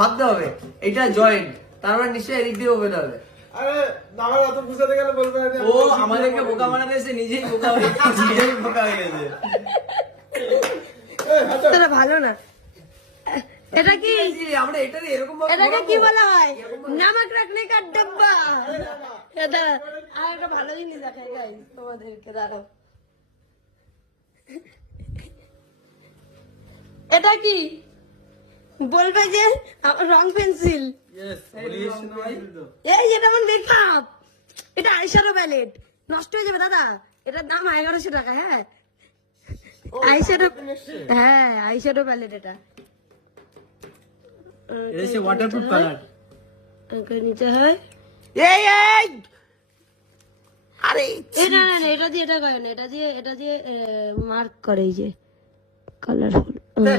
ভাবতে হবে এটা জয়েন্ট, তার মানে নিশ্চয়ই এদিক দিয়ে ওপেন হবে। আরে দাদা অত বুঝাতে গেলে বলবে না যে ও আমাদেরকে বোকা বানাতে এসে নিজেই বোকা হয়ে গেছে। তোরা ভালো না। এটা কি আমরা এটা এরকম এটাকে কি বলা হয়? নামক রাখনে কা ডাব্বা। এটা আর একটা ভালো জিনিস দেখাই গাইস তোমাদেরকে, দাঁড়াও। এটা কি বলবে যে রং পেন্সিল। এই এটা আমার মেকআপ, এটা আইশ্যাডো প্যালেট। নষ্ট হয়ে যাবে দাদা, এটার দাম 1100 টাকা। হ্যাঁ আইশ্যাডো, হ্যাঁ আইশ্যাডো প্যালেট। এটা ওয়াটারপ্রুফ কালার নিতে হয়। এই এই আরে এটা না, এটা দিয়ে এটা করে না, এটা দিয়ে মার্ক করে, এই যে কালারফুল। না